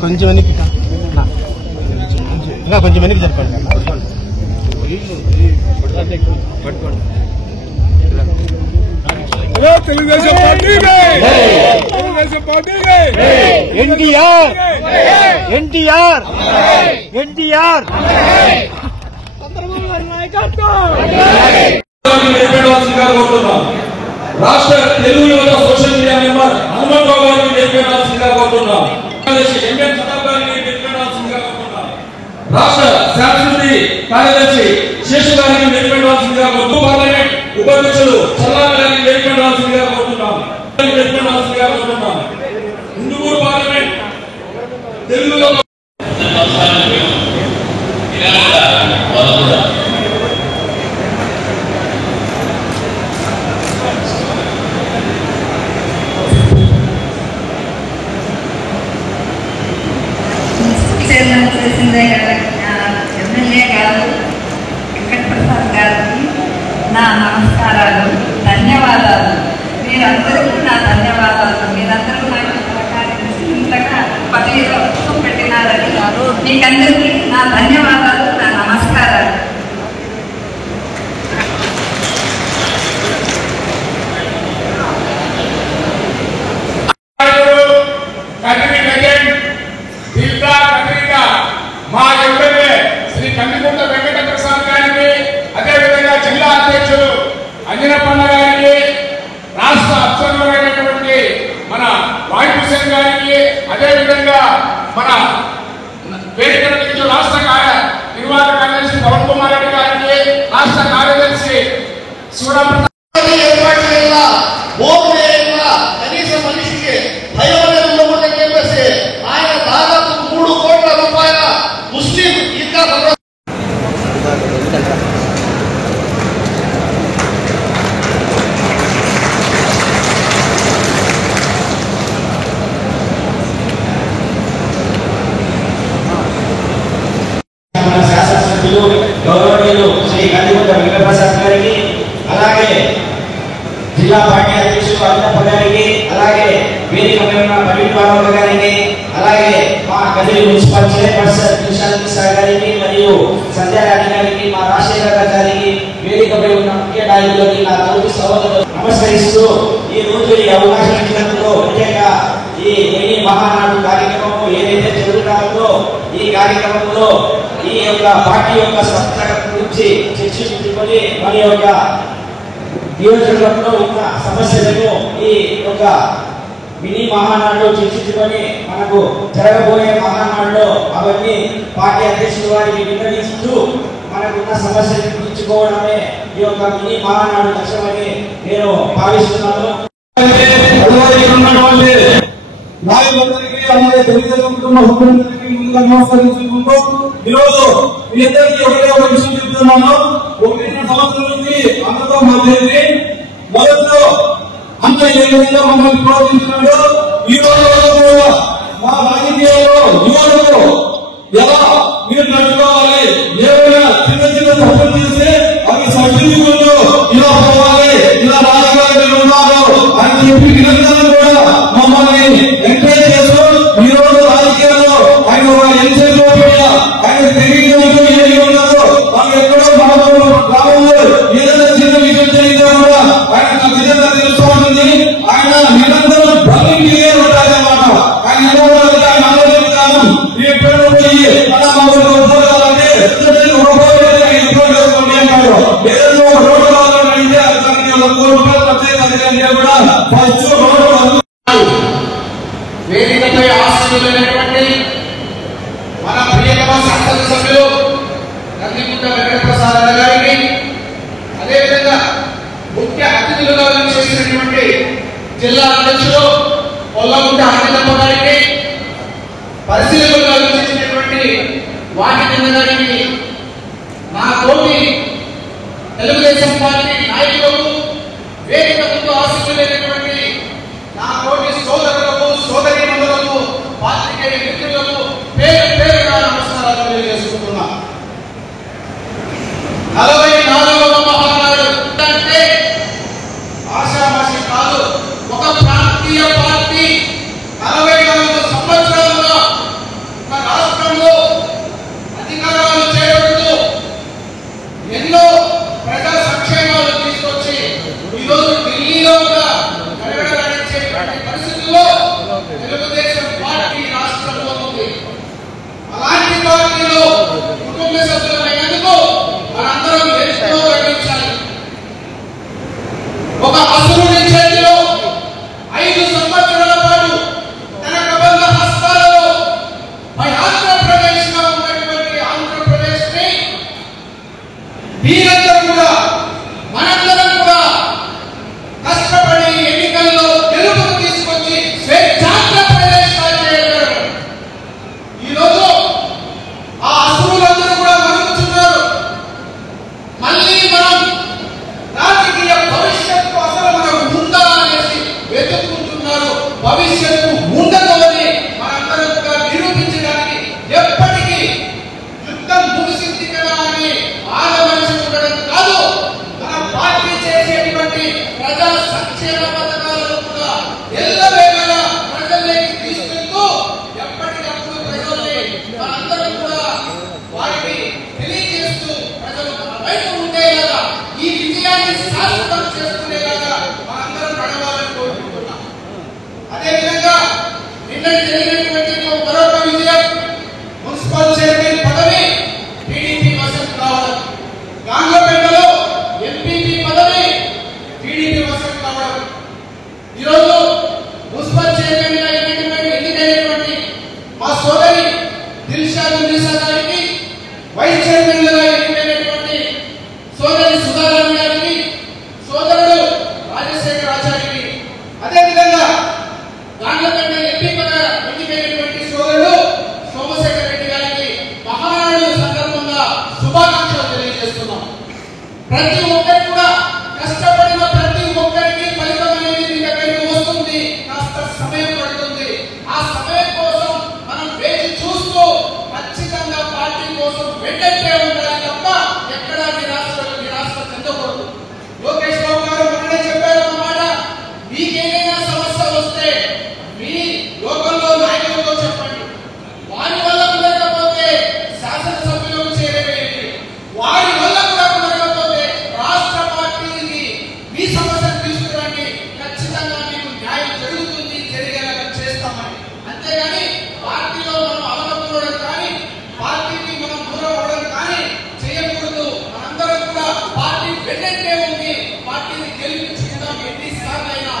కొంచెం వెనక్కి ఇంకా కొంచెం వెనక్కి చెప్పండి. తెలుగుదేశం పార్టీ ఎన్టీఆర్ ఎన్టీఆర్ ఎన్టీఆర్ రాష్ట్ర తెలుగు యువత సోషల్ మీడియా మెంబర్ హనుమంతరావు గారిని నేర్పించాల్సిందిగా కోరుతున్నాం. రాష్ట్ర శాసనసభ్యుడి కార్యదర్శి శేషు గారిని నేర్పించాల్సిందిగా కోరుతూ పార్లమెంట్ ఉపాధ్యక్షులు చల్లాల గారిని నేర్పించాల్సిందిగా కోరుతున్నాం. హిందూపూర్ పార్లమెంట్ తెలుగులో ఎమ్మెల్యే గారు వెంకటప్రసాద్ గారికి నా నమస్కారాలు, ధన్యవాదాలు. మీరందరికీ నా ధన్యవాదాలు. మీరందరూ నాకు సహకరించి ఇంతగా పదవిలో పెట్టినారని మీకందరికీ నా ధన్యవాదాలు, నా నమస్కారాలు. మా ఎమ్మెల్యే శ్రీ కందికుంట వెంకటప్రసాద్ గారికి, అదేవిధంగా జిల్లా అధ్యక్షులు అంజనపన్న గారికి, రాష్ట్ర అధ్యక్షులైనటువంటి మన వాయుభూషణ్ గారికి, అదేవిధంగా మన వేదిక రాష్ట్ర నిర్వాహక కార్యదర్శి పవన్ కుమార్ రెడ్డి గారికి, రాష్ట్ర కార్యదర్శి సూరప్రసాద్ కనీసం మనిషికి భయం అనేది ఉండకూడదని చెప్పేసి ఆయన దాదాపు 3 కోట్ల రూపాయల ముస్లిం ఈద్గా శాసనసభ్యులు గౌరవనీయులు శ్రీ కందికుంట వెంకటప్రసాద్ గారికి, అలాగే జిల్లా పార్టీ అధ్యక్షులు అన్నప్ప గారికి, అలాగే వేదిక ఉన్న ప్రవీణ్ బాబు గారికి, అలాగే మా Kadiri municipal chairperson Nishant sir గారికి మరియు సంధ్యారాణి గారికి, మా రాజశేఖర్ గారికి, వేదికపై ఉన్న ముఖ్య నాయకులకి నా తోటి సోదరులు నమస్కరిస్తూ ఈ రోజు ఈ అవకాశం ఇచ్చినందుకు, ముఖ్యంగా ఈ మినీ మహానాడు కార్యక్రమం ఏదైతే జరుగుతుందో ఈ కార్యక్రమంలో ఈ యొక్క పార్టీ యొక్క సంస్థల గురించి చర్చించుకొని మన యొక్క నియోజకవర్గంలో ఉన్న సమస్యలను ఈ యొక్క మినీ మహానాడులో చర్చించుకొని మనకు జరగబోయే మహానాడులో అవన్నీ పార్టీ అధ్యక్షుల వారికి విన్నవిస్తూ మనకున్న సమస్యలను తీర్చుకోవడమే ఈ యొక్క మినీ మహానాడు లక్ష్యమని నేను భావిస్తున్నాను. నాయకులందరికీ అలాగే తెలుగుదేశం కుటుంబ సభ్యులందరికీ ముందుగా నమస్కరించుకుంటూ ఈరోజు మీ అందరికీ ఒకటే ఒక విషయం చెప్తున్నాను. 1.5 సంవత్సరం నుంచి అందరితో మాట్లాడి మొదట్లో అంత ఏ విధంగా మమ్మల్ని ప్రోత్సహించినాడు. ఈ రోజు మా రాజకీయాల్లో యువతకు ఎలా మీరు నడుచుకోవాలి, ఏమైనా చిన్న చిన్న తప్పులు చేస్తే అవి సరిదిద్దుకుంటూ ఇలా పోవాలి, ఇలా రాజకీయాలు ఉన్నారు అని చెప్పి నిరంతరం కూడా మమ్మల్ని ఎంకరేజ్ చేస్తూ ఈ రోజు రాజకీయాల్లో ఆయన ఒక ఎన్సైక్లోపీడియా, ఆయన తెలియదు ఏమి ఉన్నదో మనం ఎక్కడో గ్రామంలో ఏదైనా చిన్న విషయం జరిగినా కూడా ఆయన నిజంగా తెలుస్తూ ఉంటుంది. ఆయన నిరంతరం భంగి ఉంటారన్నమాట. ఆయన ఎలా ఉండాలంటే ఆయన ఆలోచించాను ఈ పేరు పోయి అలా మమ్మల్ని ఉపయోగాలంటే ఏదైనా ఒక రోడ్డు కావాలంటే దానికి ₹1 వచ్చేదానికంటే కూడా ఫస్ట్ రోడ్డు వేదికపై ఆశీర్వదించినటువంటి మన ప్రియతమ శాసనసభ్యులు కందికుంట వెంకటప్రసాద్ గారికి, అదేవిధంగా ముఖ్య అతిథులుగా చేసినటువంటి చేసినటువంటి జిల్లా అధ్యక్షులు పొల్లగుంట హరితమ్మ గారికి, పరిశీలకులుగా చేసినటువంటి వాకిచంద్ర గారికి, నా తోటి తెలుగుదేశం పార్టీ నాయకులకు, వేదిక ముందు ఆశించలేనటువంటి నా తోటి సోదరులకు, సోదరీమణులకు, పాత్రికేయ మిత్రులకు పేరు పేరుగా నమస్కారాలు తెలియజేసుకుంటున్నా. 44వ మహానాడు అంటే ఆషామాషి కాదు. ఒక ప్రాంతీయ పార్టీ 44 సంవత్సరాలుగా ఒక రాష్ట్రంలో అధికారాలు చేపడుతూ ఎన్నో ప్రజా సంక్షేమాలు తీసుకొచ్చి ఈరోజు ఢిల్లీలో కూడా గడగడలాడించేటువంటి పరిస్థితుల్లో తెలుగుదేశం పార్టీ రాష్ట్రంలో ఉంది. అలాంటి పార్టీలో కుటుంబ సభ్యులైనందుకు మనందరం ఎంతో గర్వించాలి. ఒక అసురుడి చేతిలో 5 సంవత్సరాల పాటు తన కబంధ హస్తాలలో ఆంధ్రప్రదేశ్ లో ఉన్నటువంటి ఆంధ్రప్రదేశ్ ని వీరందరూ కూడా మనందరం కూడా కష్టపడి ఎన్నికల్లో గెలుపుకు తీసుకొచ్చి స్వేచ్ఛాంధ్రప్రదేశ్ చేయగలరు. ఈరోజు ఆ అసురులందరూ కూడా మరుగుతున్నారు. మళ్ళీ మనం రాజకీయ భవిష్యత్తు అసలు మనకు ఉందా అనేసి వెతుక్కుంటున్నారు. భవిష్యత్తు ఉండదు అని మనందరం కూడా నిరూపించడానికి ఎప్పటికీ యుద్ధం ముగిసింది కదా అని ఆలోచించడం కాదు, మన పార్టీ చేసేటువంటి ప్రజా సంక్షేమ పథకాలను కూడా ఎల్లవేళలా ప్రజల్లోకి తీసుకెళ్తూ ఎప్పటికప్పుడు ప్రజల్ని మనందరం కూడా వారికి తెలియజేస్తూ ప్రజలు మన వైపు ఉండేలాగా, ఈ విజయాన్ని శాశ్వతం చేసుకునేలాగా మనందరం నడవాలని కోరుకుంటున్నాం. అదేవిధంగా నిన్న జరిగినటువంటి మరొక విజయం, మున్సిపల్ చైర్మన్ పదవి టీడీపీ వశం కావడం, గాంగపేటలో ఎంపీపీ పదవి టీడీపీ వశం కావడం, ఈరోజు మున్సిపల్ చైర్మన్ గా ఎన్నికైనటువంటి మా సోదరి దిల్షాదున్నీసా గారికి, వైస్ చైర్మన్ గా ఎన్నికైనటువంటి సోదరి సుధారాణి గారికి, సోదరుడు రాజశేఖర్ ఆచార్యకి, అదేవిధంగా గాంగపేట ఎంపీ ఎన్నికైనటువంటి సోదరుడు సోమశేఖర్ రెడ్డి గారికి మహానాడు సందర్భంగా శుభాకాంక్షలు తెలియజేస్తున్నాం. ప్రతి ఒక్కరు కూడా కష్టపడిన ప్రతి ఒక్కరికి ఫలితం అనేది మీ దగ్గరికి వస్తుంది. కాస్త సమయం పడుతుంది. ఆ సమయం కోసం మనం వేచి చూస్తూ ఖచ్చితంగా పార్టీ కోసం వెంటనే ఉండాలి తప్ప ఎక్కడా నిరాశ చెందకూడదు. లోకేష్ బాబు గారు మొన్ననే చెప్పారు అన్నమాట, మీకేదైనా సమస్య వస్తే మీ లోకల్లో నాయకులతో చెప్పండి, వారి వల్ల కుదరకపోతే శాసనసభ్యులకు చేరవేయండి, వారి వల్ల కూడా కుదరకపోతే రాష్ట్ర పార్టీకి మీ సమస్యను తీసుకురండి, ఖచ్చితంగా మీకు న్యాయం జరుగుతుంది, జరిగేలాగా చేస్తామని. అంతేగాని పార్టీలో మనం అవగొట్టుకోవడం కానీ, పార్టీకి మనం దూరం అవ్వడం కానీ చేయకూడదు. మనందరం కూడా పార్టీ వెంటనే ఉంది, పార్టీని గెలిపించుకుందాం. ఎన్నిసార్లు అయినా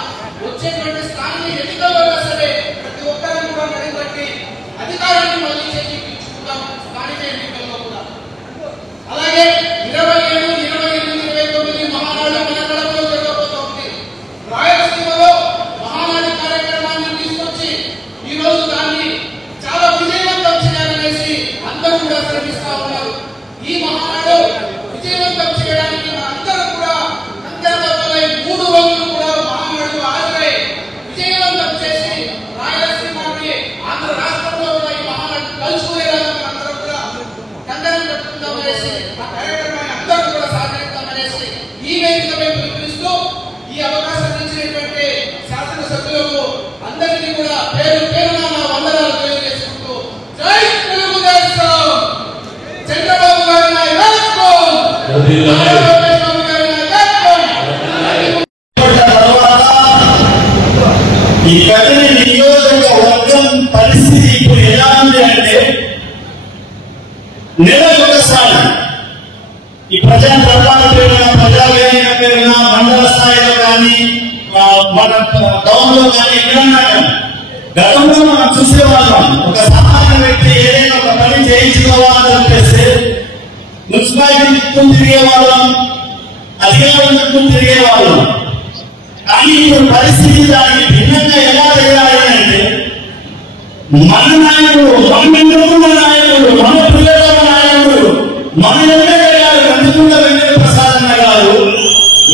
వచ్చేటువంటి స్థానిక ఎన్నికల్లో సరే ప్రతి ఒక్కరిని కూడా నడిపట్టి అధికారాన్ని మళ్ళీ చేయించుకుందాం స్థానిక ఎన్నికల్లో కూడా. అలాగే 27, 28, 29 మహానాడు మన కడపలో జరగబోతోంది. రాయలసీమలో మహానాడు కార్యక్రమాన్ని తీసుకొచ్చి ఈ రోజు దాన్ని చాలా విజయవంతం చేయాలనేసి అందరూ కూడా శ్రమిస్తా ఉన్నారు. ఈ మహానాడు విజయవంతం చేయడానికి అందరూ కూడా అంతర్గతమై 3 రోజులు కూడా మహానాడు హాజరై విజయవంతం చేసి రాయలసీమని ఆంధ్ర రాష్ట్రంలో ఉన్న ఈ మహానాడు కలుసుకునేలాగా అందరూ కూడా కండలు కట్టుకుందామనేసి ఆ కార్యక్రమాన్ని అందరూ కూడా సహకరిద్దామనేసి ఈ వేదికపై పిలుపునిస్తూ ఈ అవకాశం ఇచ్చినటువంటి శాసనసభ్యులకు అందరికీ కూడా పేరు పేరున నా వందనాలు తెలియజేసుకుంటూ జై తెలుగుదేశం, చంద్రబాబు గారి నాయకత్వం, లోకేష్ బాబు గారి నాయకత్వం. ఈ కదిలి నియోజకవర్గం పరిస్థితి ఇప్పుడు ఎలా ఉంది అంటే, నెలకు ఒకసారి ఈ ప్రజా దర్బారు పేరున, ప్రజావేదిక పేరున, మండల స్థాయిలో కానీ మన టౌన్ లో కానీ ఎక్కడన్నా కానీ గతంలో మనం చూసేవాళ్ళం. ఒక సామాన్య వ్యక్తి ఏదైనా ఒక పని చేయించుకోవాలని చెప్పేసి మున్సిపాలిటీ చుట్టూ తిరిగేవాళ్ళం, అధికారుల చుట్టూ తిరిగేవాళ్ళం. కానీ ఇప్పుడు పరిస్థితి దానికి భిన్నంగా ఎలా చేయాలి అంటే మన నాయకుడు, మన ఇంద్రుల నాయకుడు, మన పిల్లల నాయకుడు, మన ఎమ్మెల్యే గారు కందుకుంట వెంకటప్రసాద్ అన్న గారు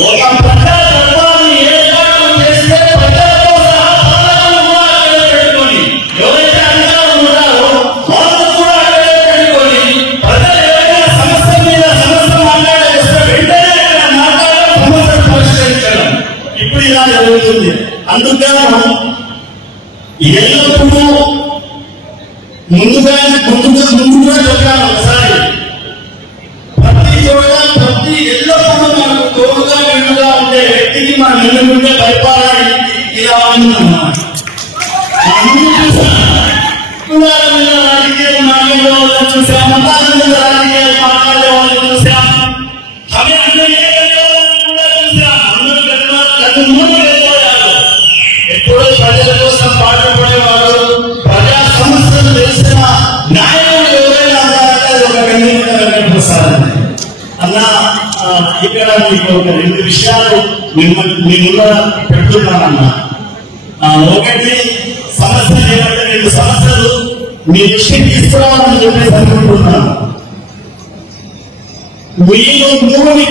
ఒక ప్రజా తత్వాన్ని ఏర్పాటు చేస్తే ప్రజలతో సహా పాలనను కూడా అక్కడే పెట్టుకొని ఎవరైతే అధికారులు ఉన్నారో వాళ్ళను కూడా అక్కడే పెట్టుకొని ప్రజలు ఎవరైనా సమస్య మీద సమస్య మాట్లాడేస్తే వెంటనే అక్కడ మాట్లాడడం, సమస్యను పరిష్కరించడం ఇప్పుడు ఇలా జరుగుతుంది. అందుకే మనం ఎల్లప్పుడూ ముందుగా చెప్పాను ఒకసారి, ప్రతి చోట ప్రతి ఎల్లప్పుడూ మనకు తోడుగా వెనుగా ఉండే వ్యక్తికి మనం ఎన్నుకుంటే పరిపాలన ఇలా ఉందన్నమాట. రాజకీయాలు మాట్లాడే వాళ్ళని చూసాం, మతాల మీద రాజకీయాలు మాట్లాడే వాళ్ళని చూసాం, అవి అందరూ ఎప్పుడో ప్రజల కోసం పాటుపడేవాడు, ప్రజా సమస్యలు తెలిసిన నాయకుడు ఎవరైనా ఒక వెంకటప్రసాద్ అన్న. ఇక్కడ మీకు ఒక 2 విషయాలు మీ ముందు పెడుతున్నానన్నా. ఒకటి సమస్య ఏమంటే 2 సమస్యలు మీ దృష్టికి తీసుకురావాలని చెప్పేసి అనుకుంటున్నాను. మీరు నూనె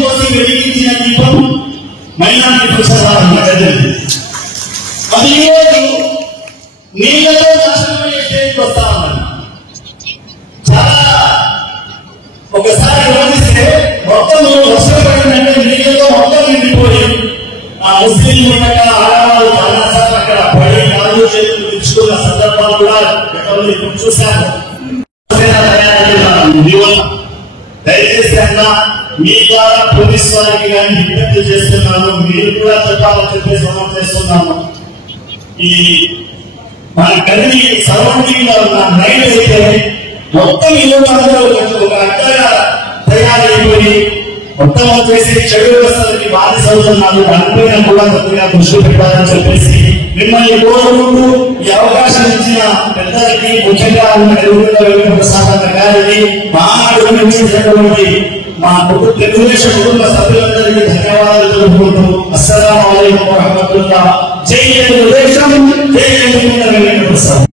పోసి వెలిగించిన దీపం మైనార్టీ పుస్తకాలు అది ఈరోజు నీళ్ళలో నష్టపోయే స్టేజ్కి వస్తా ఉన్నారు. చాలా ఒకసారి గమనిస్తే మొత్తం వర్షపడిందంటే నీళ్ళలో మొత్తం నిండిపోయి ఆ ముస్లింలు ఉండగా ఆడవాళ్ళు చాలాసార్లు అక్కడ పడి కాళ్ళు చేతులు తెచ్చుకున్న సందర్భాలు కూడా గతంలో ఇప్పుడు చూశాను. దయచేసి అన్న మీ ద్వారా పోలీస్ వారికి కానీ విజ్ఞప్తి చేస్తున్నాను, మీరు కూడా చెప్పాలని చెప్పేసి మనం చేస్తున్నాము. ఈ మన గది సరౌండింగ్ లో ఉన్న నైట్ అయితే మొత్తం ఇల్లు ఒక అడ్డగా తయారైపోయి మొత్తం వచ్చేసి చెడు వ్యవస్థలకి బాధ్యత అవుతున్నారు. దానిపైన కూడా కొద్దిగా దృష్టి పెట్టాలని చెప్పేసి మిమ్మల్ని కోరుకుంటూ ఈ అవకాశం ఇచ్చిన పెద్దలకి, ముఖ్యంగా ఉన్న వెంకటప్రసాద్ గారికి, మానాడు నిర్మించినటువంటి మా తెలుగుదేశం కుటుంబ సభ్యులందరికీ ధన్యవాదాలు తెలుపుకుంటూ అస్సలాము అలైకుం వరహమతుల్లాహ్. జై తెలుగుదేశం, జై వెంకటప్రసాద్.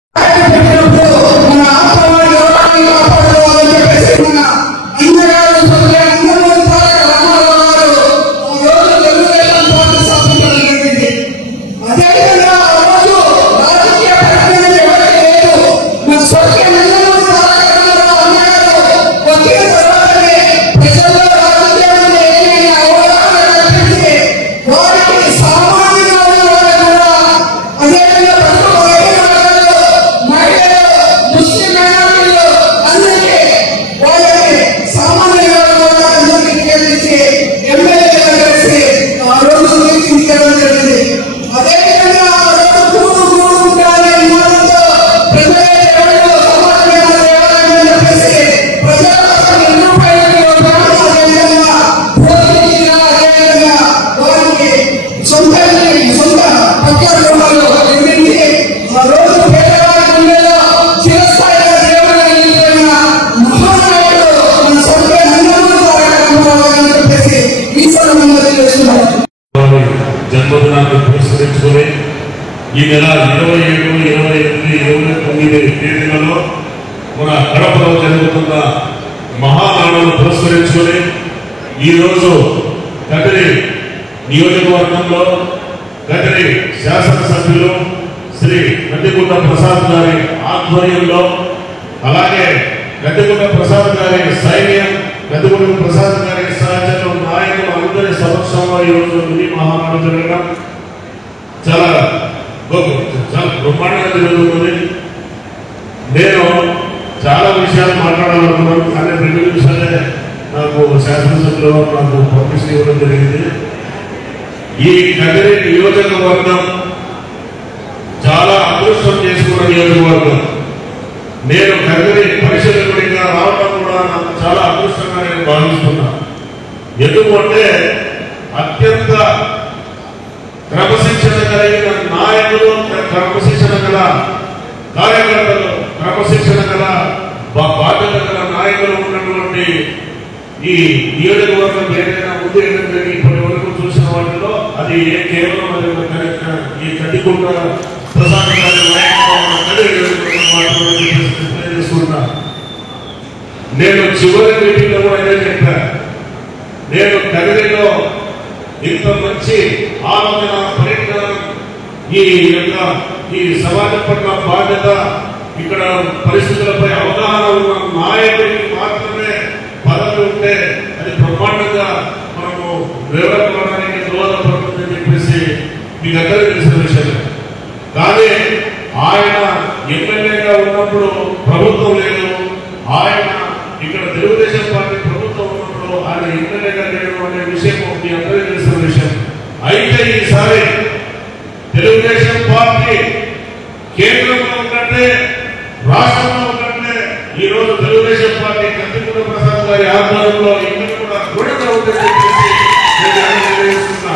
జన్మదినాన్ని పురస్కరించుకుని ఈ నెల 27, 28, 29 తేదీలలో మన కడపలో జరుగుతున్న మహానాడును పురస్కరించుకుని ఈరోజు కదిరి నియోజకవర్గంలో కదిరి శాసనసభ్యులు శ్రీ గడ్డిగుంట ప్రసాద్ గారి ఆధ్వర్యంలో, అలాగే గడ్డిగుంట ప్రసాద్ గారి సైన్యం, గడ్డిగుంట ప్రసాద్ గారి సహచరులు, నాయకులు అందరి సమక్షంలో ఈరోజు మినీ మహానాడు జరగడం చాలా బ్రహ్మాండంగా జరుగుతుంది. నేను చాలా విషయాలు మాట్లాడాలనుకున్నాను, కానీ 2 నిమిషాలే నాకు శాసనసభ్యులు నాకు పర్మిషన్ ఇవ్వడం జరిగింది. ఈ కదిరి నియోజకవర్గం చాలా అదృష్టం చేసుకున్న నియోజకవర్గం. నేను కదిరి పరిశీలకుడిగా రావడం కూడా నాకు చాలా అదృష్టంగా నేను భావిస్తున్నా. ఎందుకంటే అత్యంత క్రమశిక్షణ కలిగిన నాయకులు, క్రమశిక్షణ గల కార్యకర్తలు, క్రమశిక్షణ గల బాధ్యత గల నాయకులు ఉన్నటువంటి ఈ నియోజకవర్గం ఏదైనా ముందు ఏదైనా ఇప్పటి వరకు చూసిన వాటిని అది కేవలం ఈ కట్టికుంట ప్రసాద్ చేసుకుంటా. నేను చివరి మీటింగ్ లో కూడా అదే చెప్పాను. నేను కదిరిలో ఇంత మంచి ఆలోచన పరిజ్ఞానం ఈ సమాజం పట్ల బాధ్యత ఇక్కడ పరిస్థితులపై అవగాహన ఉన్న నాయకుడికి మాత్రమే పదవి ఉంటే అది బ్రహ్మాండంగా మనము డెవలప్ అవడానికి దోహదపడుతుందని చెప్పేసి మీకు అందరికీ తెలిసిన విషయం. కానీ ఆయన ఎమ్మెల్యేగా ఉన్నప్పుడు ప్రభుత్వం లేదు, ఆయన ఇక్కడ తెలుగుదేశం పార్టీ ప్రభుత్వం ఉన్నప్పుడు ఆయన ఎమ్మెల్యేగా లేడు అనే విషయం మీ అందరికీ తెలిసిన విషయం. అయితే ఈసారి తెలుగుదేశం పార్టీ కేంద్రంలో ఉన్నట్టే రాష్ట్రంలో ఉన్నట్టే ఈ రోజు తెలుగుదేశం పార్టీ కందికుంట ప్రసాద్ గారి ఆధ్వర్యంలో ఇక్కడ కూడా దృఢంగా ఉందని తెలియజేస్తున్నా.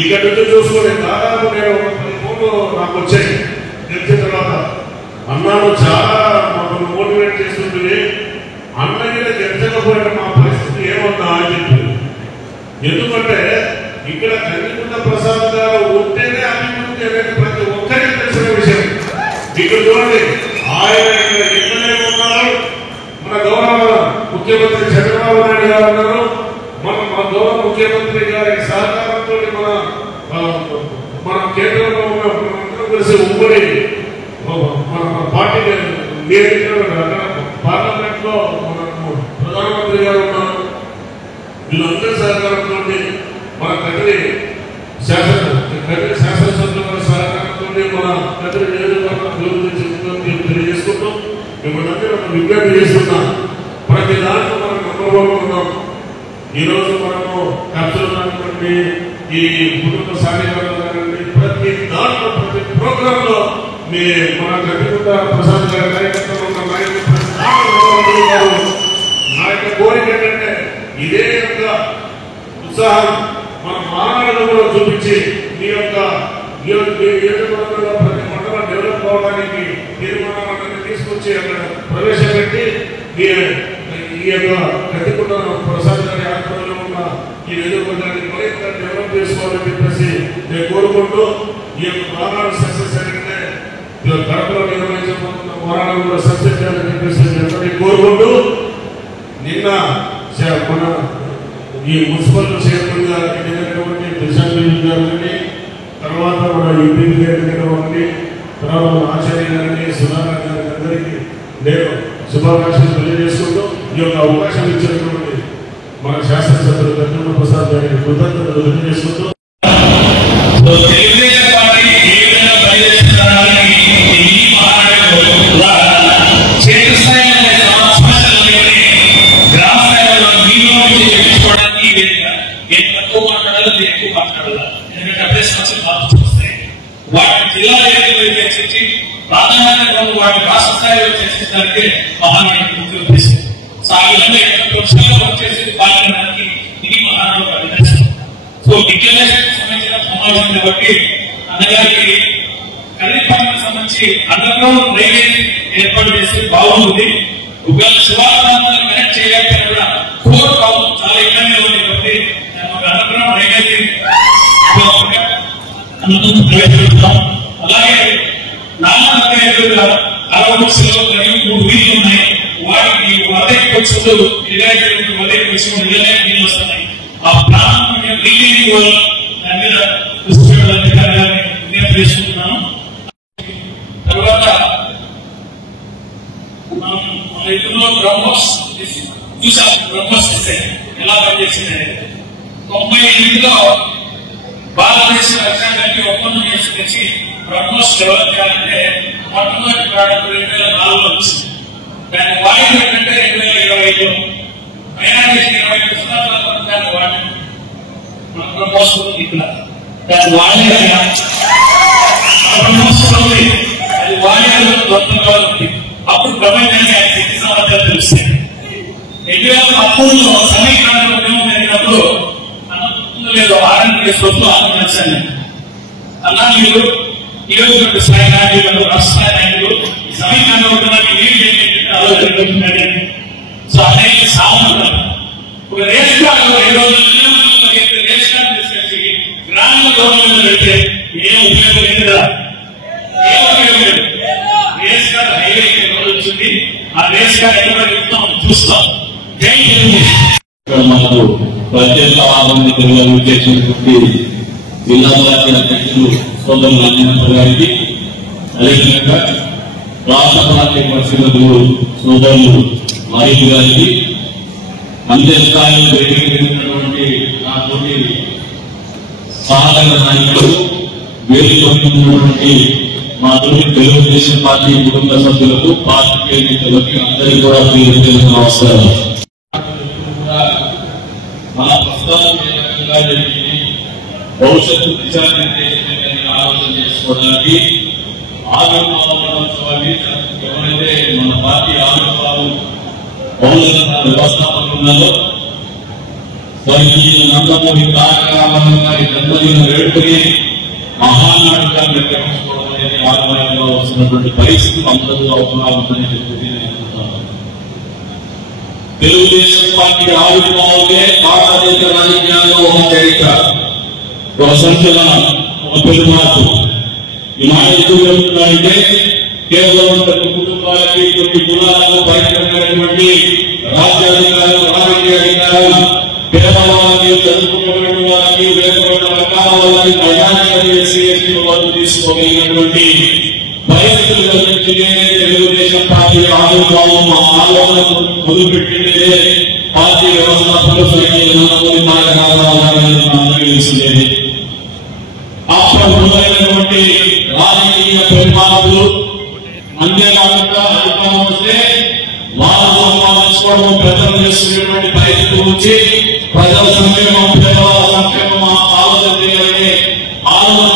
ఇక్కడ నుంచి చూసుకుని దాదాపు నేను 10 ఫోన్లు నాకు వచ్చాయి. తెలిసిన తర్వాత అన్నాను చాలా మమ్మల్ని మోటివేట్ చేస్తుంటుంది. అన్నయ్య గెలిచకపోయిన మా పరిస్థితి ఏమన్నా అని చెప్పి. ఎందుకంటే ఇక్కడ కందికుంట ప్రసాద్ గారు ఉంటేనే అభివృద్ధి అనేది ప్రతి ఒక్కరికి తెలిసిన విషయం. ఇక్కడ చూడండి, ఆయన ఇక్కడ ఎమ్మెల్యే ఉన్నారు, మన గౌరవ ముఖ్యమంత్రి చంద్రబాబు నాయుడు గారు ఉన్నారు, మన గౌరవ ముఖ్యమంత్రి గారి సహకారంతో మన కేంద్రంలో ఉన్న మనందరం కలిసి ఉమ్మడి మన పార్టీ పార్లమెంట్ లో మనకు ప్రధానమంత్రి గారు ఉన్నారు. వీళ్ళందరి సహకారంతో మన కదిరి శాసనసభ్యుల వారి సహకారంతో మన కదిరి నియోజకవర్గం అభివృద్ధి తెలియజేసుకుంటాం. మిమ్మల్ని అందరూ విజ్ఞప్తి చేస్తున్నాం. ప్రతి దాంట్లో మనం నంబర్ ఉన్నాం. ఈ రోజు మనము ఖర్చులు కానివ్వండి, ఈ కుటుంబ సాధికారులు కానివ్వండి, ప్రతి దాంట్లో ప్రతి ప్రోగ్రామ్ లో మన కందికుంట ప్రసాద్ గారి నాయకత్వంలో ఉన్న నాయకులు ప్రతి దాంట్లో నా యొక్క కోరిక ఏంటంటే ఇదే యొక్క ఉత్సాహం మన మానవులను కూడా చూపించి మీ యొక్క నియోజకవర్గంలో ప్రతి మండలం డెవలప్ అవడానికి తీర్మానాలను తీసుకొచ్చి అక్కడ ప్రవేశపెట్టి ఈ యొక్క కందికుంట ప్రసాద్ గారి ఆధ్వర్యంలో ఉన్న ఈ నియోజకవర్గాన్ని మరింత డెవలప్ చేసుకోవాలని చెప్పేసి నేను కోరుకుంటూ ఈ యొక్క ప్రాణాలు సక్సెస్ అయితే కడపలో నిర్వహించబోతున్న పోరాటం కూడా సక్సెస్ చేయాలని చెప్పేసి అందరినీ కోరుకుంటూ నిన్న మన ఈ మున్సిపల్ చైర్మన్ గారు ఎన్నికైనటువంటి దిశాంబి గారు కానీ, తర్వాత మన యూపీ గారు ఎన్నికైనటువంటి, తర్వాత మన ఆచార్య గారిని, సుధాకర్ గారి అందరికీ నేను శుభాకాంక్షలు తెలియజేసుకుంటూ ఈ యొక్క అవకాశం ఇచ్చినటువంటి మన శాసనసభ్యులు కందికుంట ప్రసాద్ గారికి కృతజ్ఞతలు తెలియజేసుకుంటూ వాటిని జిల్లా లెవెల్లో చర్చించి ప్రాధాన్యత వాటిని రాష్ట్ర స్థాయిలో చర్చించడానికి మహానాడు ముఖ్య ఉద్దేశం. సో ఆ విధంగా ఎక్కడ ప్రొఫెషనల్ వర్క్ చేసేది పాల్గొనడానికి ఇది మహానాడు అభినందన. సో డిక్లరేషన్ సంబంధించిన సమావేశం కాబట్టి అన్నగారికి కదిరిపాలనకు సంబంధించి అండర్గ్రౌండ్ డ్రైనేజ్ ఏర్పాటు చేస్తే బాగుంది. ఒకవేళ శివాలయాలను కనెక్ట్ చేయలేకపోయినా కూడా కోర్ టౌన్ చాలా ఇబ్బందిగా ఉంది కాబట్టి అండర్గ్రౌండ్ డ్రైనేజ్ ప్రవేశపెడతాం. అలాగే 445 అరవై మరియు 3 వీళ్ళు ఉన్నాయి. వాటికి వరదకి వచ్చి నీళ్ళు వస్తున్నాయి. ఆ ప్రాంతం రీలింగ్ వల్ల దాని మీద దృష్టి పెట్టాలని విజ్ఞప్తి చేసుకుంటున్నాను. తర్వాత మన ఇద్దరులో బ్రహ్మోస్ చూసాం. బ్రహ్మోస్ ఎలా పనిచేసింది 98లో భారతదేశ రక్షణకి ఒప్పందం చేసుకొచ్చి బ్రహ్మోస్ డెవలప్ చేయాలంటే మొట్టమొదటి ప్రోడక్ట్ 2004లో వచ్చింది. దాని వాయిదా ఏంటంటే 2025లో ప్రయాణించి 20 పుస్తకాలు దాన్ని వాడి మన బ్రహ్మోస్ ఇక్కడ దాని వాయిదా బ్రహ్మోస్ ఉంది. అది వాయిదాలో దొంగగా ఉంది. అప్పుడు ప్రపంచానికి ఆయన శక్తి సామర్థ్యాలు తెలుస్తాయి. 2013లో సమీకరణ ఉద్యమం జరిగినప్పుడు లేదు ఆరంభిక స్వప్న ఆత్మహత్యాన్ని అలా మీరు ఈరోజు స్థాయి నాయకులు రాష్ట్ర స్థాయి నాయకులు సమీకరణ ఉద్యమానికి నీళ్ళు ఆలోచన. సో అనేది సామాన్యం ఒక రేషన్ కార్డు 2 రోజులు రేషన్ కార్డు తీసుకొచ్చి గ్రామంలో గవర్నమెంట్ పెడితే ఏం ఉపయోగం లేదు కదా, ఏం ఉపయోగం లేదు. రేస్ కార్డ్ హైవే వచ్చింది, ఆ రేస్ కార్డ్ ఎక్కడ చెప్తాం చూస్తాం. జై తెలుగు. మనకు ప్రత్యేక ఆహ్వానితులుగా చేసినటువంటి జిల్లా పార్టీ అధ్యక్షులు సోదరులు అన్నంత గారికి, అదేవిధంగా రాష్ట్ర పార్టీ పరిశీలకులు సోదరులు మహేష్ గారికి, అంత్య స్థాయిలో ఎదిగినటువంటి నాతోటి సహకార నాయకులు, వేదికటువంటి మా తోటి తెలుగుదేశం పార్టీ కుటుంబ సభ్యులకు, పార్టీ నేతలకి అందరికీ కూడా పేరు నమస్కారం. మన ప్రస్తుతం భవిష్యత్తు దిశానిర్దేశం ఆలోచన చేసుకోవడానికి ఆవిర్భావోత్సవాన్ని ఎవరైతే మన పార్టీ ఆవిర్భావం వ్యవస్థాపకులు ఉన్నారో స్వర్గీయ నందమూరి తారక రామారావు గారి జన్మదిన వేడుకని మహానాడుగా నిర్వహించుకోవడం అనేది ఆదాయంలో వస్తున్నటువంటి పరిస్థితి అందరూ అవసరమని చెప్పి తెలుగుదేశం పార్టీ ఆవిర్భావమే భారతదేశ రాజకీయాల్లో ఒక చరిత్ర, ఒక సంచలనం, ఒక పెరుమార్పు. ఈ మాట ఎందుకు చెబుతున్నారంటే కేవలం కుటుంబాలకి, కొన్ని కులాలకు బయటటువంటి రాజ్యాధికారులు, రాజకీయ అధికారులు, పేదవాళ్ళకి, చదువుకున్నటువంటి వాళ్ళకి, వేరొక రకాల వాళ్ళకి ప్రజానికి వాళ్ళు తీసుకోగలిగినటువంటి పరిస్థితులు కల్పించే తెలుగుదేశం పార్టీ ఆవిర్భావం ఆలోచన మొదలుపెట్టిందే పార్టీ వ్యవస్థాపకులు తెలిసిందేది. అప్రభుత్వమైనటువంటి రాజకీయ పరిమాణాలు, అంతేకాకుండా అధికారం వస్తే వాళ్ళు సంపాదించుకోవడం, ప్రజలు చేసుకునేటువంటి పరిస్థితి నుంచి ప్రజల సంక్షేమం, పేదవాళ్ళ సంక్షేమం ఆలోచన చేయాలనే ఆలోచన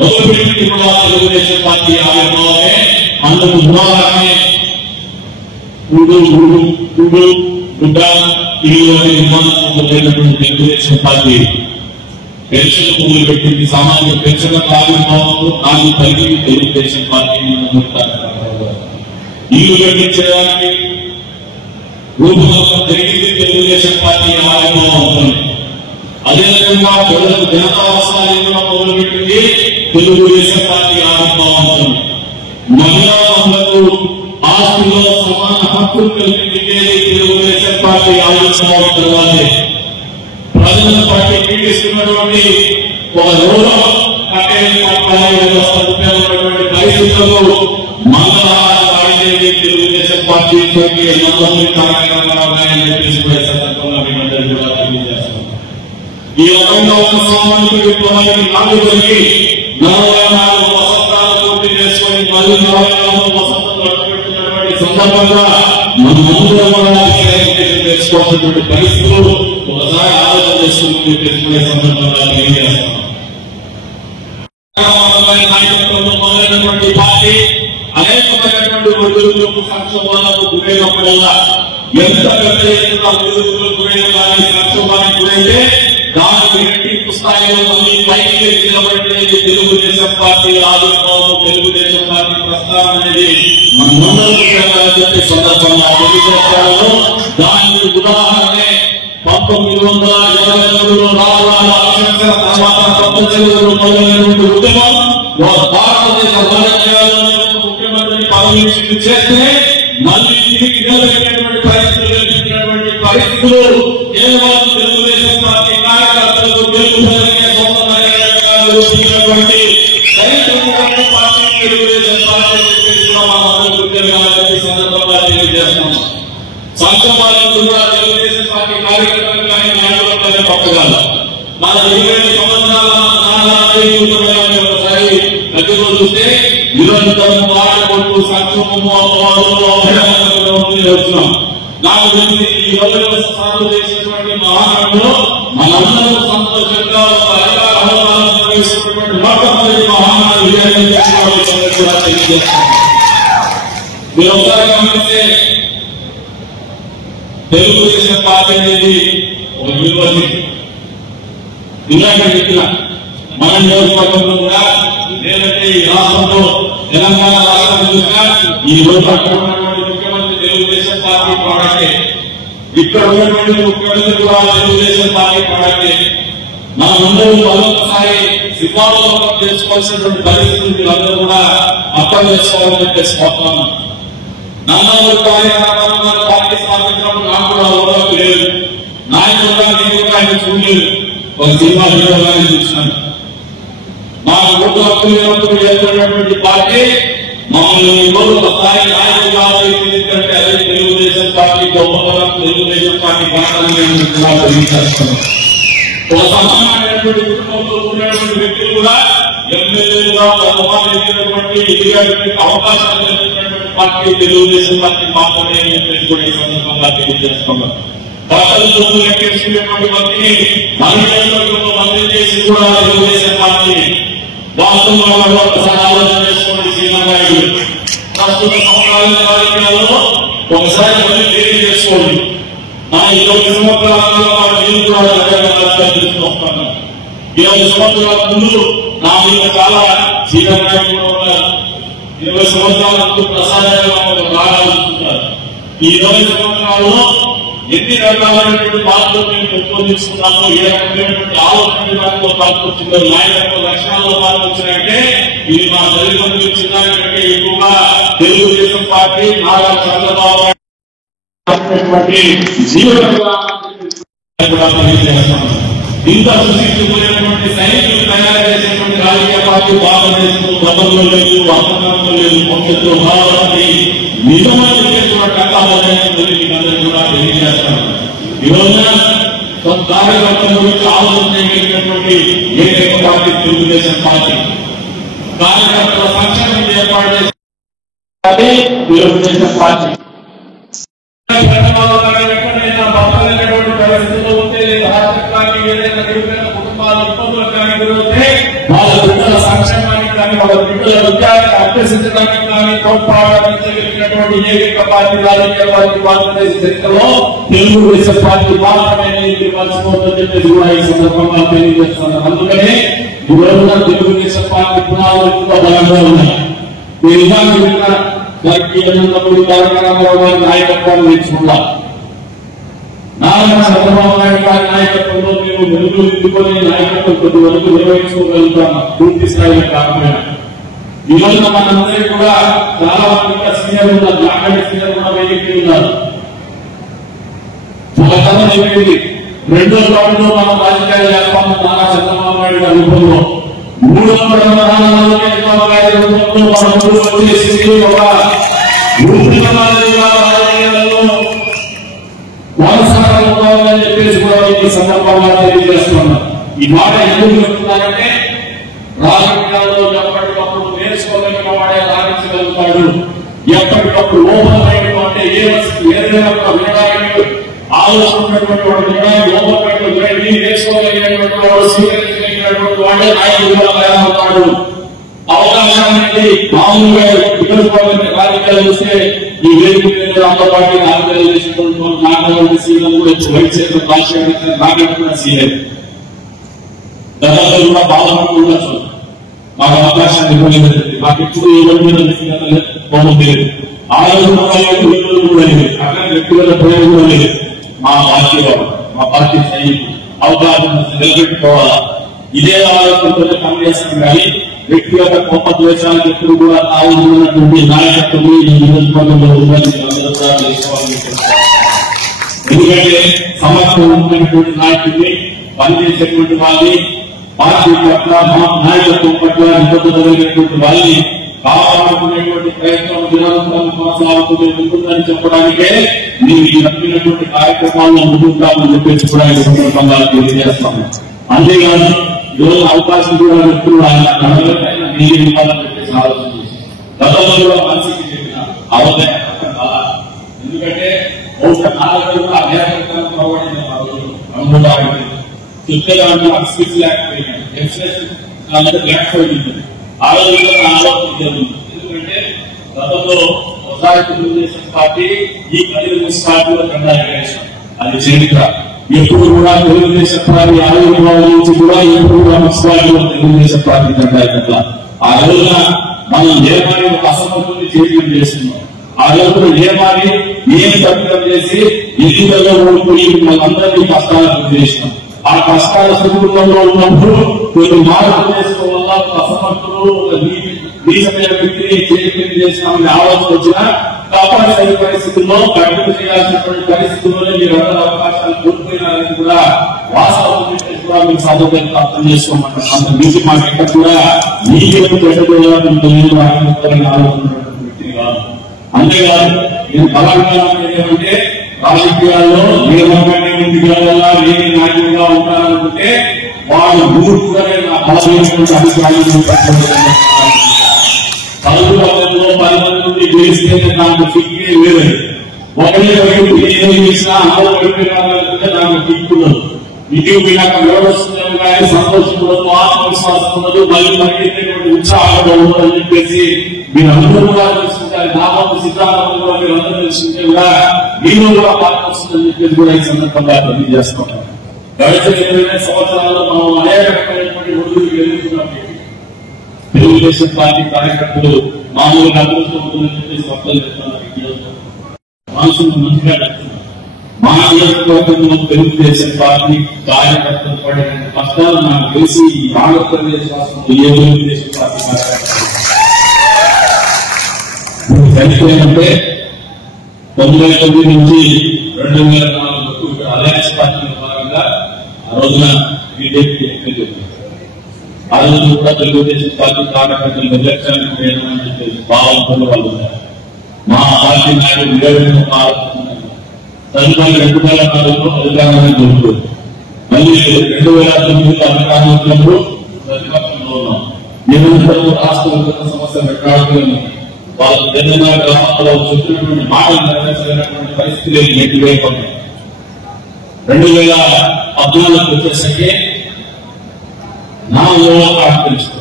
మొదలుపెట్టి కూడా తెలుగుదేశం పార్టీ ఆవిర్భావమే. అందుకు ఉదాహరణే తెలుగుదేశం పార్టీ పెన్షన్ పువ్వులు పెట్టింది. సామాజిక పెన్షన్ ఆవిర్భావం నాలుగు కలిగి తెలుగుదేశం పార్టీ ఇల్లు కట్టించడానికి రూపకల్పన జరిగింది తెలుగుదేశం పార్టీ ఆవిర్భావం. అదేవిధంగా ప్రజలకు జనతావసరాలు మొదలుపెట్టింది తెలుగుదేశం పార్టీ ఆవిర్భావం. మహిళలకు ఆస్తిలో సమాన హక్కులు కల్పించేది తెలుగుదేశం పార్టీ ఆవిర్భావం తర్వాతే. ప్రజల పార్టీ పీడిస్తున్నటువంటి ఒక గౌరవం వ్యవస్థ ఉపయోగపడినటువంటి పరిస్థితుల్లో మంగళవారం ఆడేది తెలుగుదేశం పార్టీ ఈ రకంగా ఉన్న సామాజిక విప్లవానికి నాలుగు కలిగి 44 వసంతాలు పూర్తి చేసుకుని మళ్ళీ 44 వసంతాలు అడుగుపెట్టినటువంటి సందర్భంగా మనం తెలుసుకోవాల్సినటువంటి పరిస్థితులు ఒకసారి ఆలోచన చేసుకుని తెలుసుకునే సందర్భంగా తెలియజేస్తాం. మొదలైనటువంటి పార్టీ అనేకమైనటువంటి ఒడిదుడుకులకు, సంక్షోభాలకు గురైనప్పుడల్లా ఎంత పెద్ద ఎత్తున ఒడిదుడుకులకు గురైన కానీ సంక్షోభానికి గురైతే దానికి రెట్టింపు స్థాయిలో మళ్ళీ పైకి నిలబడినది తెలుగుదేశం పార్టీ ఆవిర్భావం, తెలుగుదేశం పార్టీ ప్రస్థానం అనేది మనందరూ చెప్పే సందర్భంగా తెలియజేస్తాను. దానికి ఉదాహరణే 1922లో తర్వాత తప్పనిసరిలో మొదలైనటువంటి ఉద్యమం. భారతదేశ రాజకీయాల్లో ముఖ్యమంత్రి పదవి చేస్తే మళ్ళీ తిరిగి నిలబెట్టినటువంటి పరిస్థితులు కల్పించినటువంటి పరిస్థితులు కేవలం తెలుగుదేశం పార్టీ కార్యకర్తలకు, తెలుగుదేశం పార్టీ తెలుగుదేశం పార్టీ సందర్భంగా తెలియజేస్తున్నాం. సంక్షోభాలను కూడా తెలుగుదేశం పార్టీ కార్యకర్తలు కానీ నాయకులు పక్కగాలి. మన 20 సంవత్సరాల ఒకసారి గతిలో చూస్తే నిరంతరం వాడబట్టు సంక్షోభము చేస్తున్నాం. నాకు తెలిసి ఈ రోజుల్లో సాగు చేసినటువంటి మహానాడులో మనందరూ సంతోషంగా నిర్వహిస్తున్నటువంటి మొట్టమొదటి మహానాడు కూడా తెలియజేస్తాం. మీరు ఒకసారి గమనిస్తే తెలుగుదేశం పార్టీ అనేది ఒక యూనివర్సిటీ. ఇలాంటి వ్యక్తుల మన నియోజకవర్గంలో కూడా లేదంటే ఈ రాష్ట్రంలో తెలంగాణ రాష్ట్రంలో ఈ రోజు అక్కడ ఉన్నటువంటి ముఖ్యమంత్రి తెలుగుదేశం పార్టీ ప్రోడక్టే, ఇక్కడ ఉన్నటువంటి ముఖ్యమంత్రి కూడా తెలుగుదేశం పార్టీ ప్రోడక్టే. మనమందరూ మరొకసారి సింహావలోకం చేసుకోవాల్సినటువంటి పరిస్థితులు మీరందరూ కూడా అర్థం చేసుకోవాలని చెప్పేసి కోరుతున్నాను. నందమూరి కార్యక్రమాలు పార్టీ స్థాపించినప్పుడు నాకు కూడా అవగాహన లేదు, నాయకులుగా నేను ఆయన చూడలేదు, ఒక సినిమా హీరోగానే చూసినాను. నాకు ఓటు హక్కులు ఏర్పడినటువంటి పార్టీ మమ్మల్ని ఈరోజు ఒకసారి నాయకులుగా ఎందుకంటే అదే తెలుగుదేశం పార్టీ గొప్పగా తెలుగుదేశం పార్టీ కారణంగా కూడా తెలియజేస్తున్నాం. ఒక సమానమైనటువంటి కుటుంబంలో ఉన్నటువంటి వ్యక్తులు కూడా ఎమ్మెల్యేలుగా ఎదిగేటువంటి అవకాశం కలిగినటువంటి పార్టీ తెలుగుదేశం పార్టీ మాత్రమే కూడా ఈ సందర్భంగా తెలియజేస్తున్నాం. వెంకటేశ్వరటువంటి మంత్రిని మంత్రి చేసి కూడా తెలుగుదేశం పార్టీని వాస్తవంలో ఒకసారి ఆలోచన చేసుకోండి. శ్రీనారాయణ ప్రస్తుత సంవత్సరాలలో ఒకసారి తెలియజేసుకోండి. నా 20 సంవత్సరాలలో నేను కూడా తెలుసుకుంటాను. 20 సంవత్సరాల ముందు నా మీద చాలా శ్రీనారాయణ కూడా ఉన్నారు. 20 సంవత్సరాల ముందు ప్రసాదంగా బాగా ఆలోచిస్తున్నారు. ఈ 20 సంవత్సరాల్లో ఎన్ని రకాలైనటువంటి మార్పులు మేము పెంపొందించుకున్నాము, ఏ రకమైనటువంటి ఆలోచనలో మార్పు వచ్చిందో, నాయకత్వ లక్షణాల్లో మార్పు వచ్చినాయంటే ఇది మా తల్లిదండ్రులు చిన్నకంటే ఎక్కువగా తెలుగుదేశం పార్టీ నారా చంద్రబాబు జీవన ఇంత సృష్టించుకునేటువంటి సైనికులు తయారు చేసేటువంటి రాజకీయ పార్టీ భారతదేశంలో గతంలో లేదు, వర్తమానంలో లేదు, భవిష్యత్తులో భారతదేశం నిజమైన కూడా తెలియజేస్తాను. ఈ రోజున కార్యకర్తల గురించి ఆలోచన చేయగలిగినటువంటి ఏకైక పార్టీ తెలుగుదేశం పార్టీ. కార్యకర్తల సంక్షేమం ఏర్పాటు చేసే తెలుగుదేశం పార్టీ. ఎక్కడైనా బతకలేనటువంటి పరిస్థితుల్లో ఉంటే, ఆర్థికానికి ఏదైనా విడిపోయిన కుటుంబాల ఇబ్బందులు కానీ గురైతే వాళ్ళ బిడ్డల సంక్షేమానికి కానీ వాళ్ళ బిడ్డల విద్యాన్ని అభ్యసించడానికి కానీ తోడ్పాటించగలిగినటువంటి ఏకైక పార్టీ రాజకీయ పార్టీ భారతదేశ చరిత్రలో తెలుగుదేశం పార్టీ మాత్రమే మర్చిపోతుందని చెప్పేసి కూడా ఈ సందర్భంగా తెలియజేస్తున్నారు. అందుకనే ఈ రోజున తెలుగుదేశం పార్టీ పునాదులు ఎంతో బలంగా ఉన్నాయి. ఈ విధానం కార్యక్రమంలో నాయకత్వాన్ని నేర్చుకున్నాం. నారాయణ చంద్రబాబు నాయుడు గారి నాయకత్వంలో మేము వెలుగు దిద్దుకొని నాయకత్వం కొద్ది వరకు నిర్వహించుకోగలుగుతాం, పూర్తి స్థాయిలో కాకపోయినా. ఈ రోజున మనందరికీ కూడా చాలా మంది సీనియర్ ఉన్నారు, నాకంటే సీనియర్ కూడా వేదిక ఉన్నారు. ఒక కథ అయిపోయింది. 2వ రౌండ్ లో మనం రాజకీయాలు చేస్తాము నారా చంద్రబాబు నాయుడు గారి రూపంలో. 3వ రౌండ్లో చంద్రబాబు నాయుడు రూపంలో మన ముందు వచ్చేసి ఒక రాజకీయాలలో కొనసాగాలని చెప్పేసి కూడా ఈ సందర్భంగా తెలియజేస్తున్నాం. ఈ మాట ఎందుకు చెప్తున్నారంటే, రాజకీయాల్లో ఎప్పటికప్పుడు నేర్చుకోగలిగిన వాడే రాణించగలుగుతాడు. ఎప్పటికప్పుడు ఓపెన్ మైండ్ అంటే ఏదైనా వినడానికి ఆలోచించినటువంటి వాడు వినడానికి ఓపెన్ మైండ్ నేర్చుకోగలిగినటువంటి వాడు, స్వీకరించగలిగినటువంటి వాడే నాయకుడుగా తయారవుతాడు. అవకాశానికి మామూలుగా రాజకీయాలు వస్తే ఈ వేదిక మీద అమ్మపాటి రాజకీయాలు చేసినటువంటి నాగరాజు సీఎం కూడా వైద్య రాజకీయ నాగరిక సీఎం గతంలో కూడా బాధపడుతూ ఉండొచ్చు. మాకు అవకాశాన్ని ఇవ్వలేదు, మాకు ఇప్పుడు పోవడం లేదు, ఆలోచన కూడా లేదు, అక్కడ వ్యక్తిగత ప్రయోజనం లేదు. మా పార్టీలో మా పార్టీ సైనికులు అవకాశం నిలబెట్టుకోవాలా, ఇదే ఆలోచనతో పనిచేస్తాం. కానీ వ్యక్తిగత కోప ద్వేషాలకు ఎప్పుడు కూడా తావుతున్నటువంటి నాయకత్వం ఈ నియోజకవర్గంలో ఉందని అందరూ కూడా చేసుకోవాలని. ఎందుకంటే సమర్థవంతమైనటువంటి నాయకుడిని, పనిచేసేటువంటి వాళ్ళని, పార్టీ పట్ల నాయకత్వం పట్ల నిబద్ధత కలిగినటువంటి వాళ్ళని కాపాడుకునేటువంటి ప్రయత్నం నిరంతరం కొనసాగుతూనే ఉంటుందని చెప్పడానికే నేను ఈ రకమైనటువంటి కార్యక్రమాలను ముందుంటామని చెప్పేసి కూడా ఈ సందర్భంగా తెలియజేస్తాను. అంతేగాని ఈరోజు అవకాశం కూడా వ్యక్తులు ఆయన నేను ఇవ్వాలని చెప్పేసి ఆలోచన చేసి గతంలో కూడా మనిషికి చెప్పిన అవగాహన. ఎందుకంటే బహుశా నా దగ్గర కూడా అభ్యాసం చెప్తే దాంట్లో 6 lakhs పోయినాయి, లేకపోయింది. ఆ రోజు కూడా ఆలోచన జరిగింది. ఎందుకంటే గతంలో ఒకసారి తెలుగుదేశం పార్టీ ఈ 10 మున్సిపాలిటీలో జెండా ఎగరేశాం, అది చరిత్ర. ఎప్పుడు కూడా తెలుగుదేశం పార్టీ 6 నుంచి కూడా ఎప్పుడు కూడా మున్సిపాలిటీలో తెలుగుదేశం పార్టీ జెండా ఎగట్ల. ఆ రోజున మనం ఏమారి ఒక అసమర్థుని చేయడం చేస్తున్నాం. ఆ రోజున ఏమారి ఏం తప్పిదం చేసి ఎన్నికల్లో ఓడిపోయి మనందరినీ కష్టాలకు చేసినాం. ఆ కష్టాల కుటుంబంలో ఉన్నప్పుడు కొన్ని మార్పు చేసుకోవాలా, అసమర్థులు నీచమైన వ్యక్తిని చేతి చేసినామని ఆలోచన వచ్చినా తప్పనిసరి పరిస్థితుల్లో ప్రకటన చేయాల్సినటువంటి పరిస్థితుల్లోనే మీరు అందరూ అవకాశాలు కోల్పోయినారని కూడా వాస్తవం కూడా మీరు సభ్యులను అర్థం చేసుకోమంటారు. అంత నీటి మాట ఎక్కడ కూడా నీకు పెట్టడం ఆలోచన వ్యక్తి కాదు. అంతేకాదు నేను బలంగా ఏమంటే రాజకీయాల్లో ఏ రకంగా ముందుకు వెళ్ళాలా, లేని నాయకుడిగా ఉంటారనుకుంటే వాళ్ళు మూర్ఖులనే నా బలమైనటువంటి అభిప్రాయాలు చదువులో 10 మంది నుండి గెలిస్తే నాకు కిక్కే వేరే. ఒకటే వైపు ఏం చేసినా అందరూ వైపు నాకు కిక్కున్నది. ఇంటికి పోయినాక వ్యవస్థలు కానీ సంతోషం ఉండదు, ఆత్మవిశ్వాసం ఉండదు, మళ్ళీ ఉత్సాహంగా ఉండదు అని చెప్పేసి మీరు అందరూ కూడా తెలుసుకుంటారు. నామకు సిద్ధాంతం కూడా మీరు అందరూ తెలుసుకుంటే కూడా మీరు కూడా పాత్ర వస్తుందని చెప్పేసి కూడా ఈ సందర్భంగా తెలియజేసుకుంటారు. గడిచిన 20 సంవత్సరాల్లో మనం అనేక రకమైనటువంటి ఒడిదుడుకులు ఎదుర్కొన్నాం. తెలుగుదేశం పార్టీ కార్యకర్తలు మామూలుగా అదృష్టం చెప్పేసి వక్తలు చెప్తున్నారు. మనుషులు మంచిగా చెప్తున్నారు. మా నియోజకవర్గంలో తెలుగుదేశం పార్టీ కార్యకర్తలు పడిన కష్టాలు నాకు తెలిసి ఆంధ్రప్రదేశ్ రాష్ట్రంలో ఏ తెలుగుదేశం పార్టీ చనిపోయిందంటే 99 నుంచి 2004 వరకు అలయన్స్ పార్టీలో భాగంగా ఆ రోజున బీజేపీ ఆ రోజు కూడా తెలుగుదేశం పార్టీ కార్యకర్తలు నిర్లక్ష్యానికి పోయామని చెప్పేసి భావంతో వాళ్ళు ఉన్నారు. మా పార్టీ నాయకులు తదుపరి 2004లో అధికారాన్ని దొరుకుతుంది. మళ్ళీ 2009 అధికారంలో వచ్చినప్పుడు ప్రతిపక్షంలో ఉన్నాం. నిరంతరం రాష్ట్ర విభజన సమస్య వెంటాడుతూనే వాళ్ళు తెలంగాణ గ్రామాల్లో చెప్పినటువంటి మాటలు నెరవేర్చలేనటువంటి పరిస్థితులు ఎటువైపోయాయి. 2014 వచ్చేసరికి నా యోగా కార్డు తెలుసుకో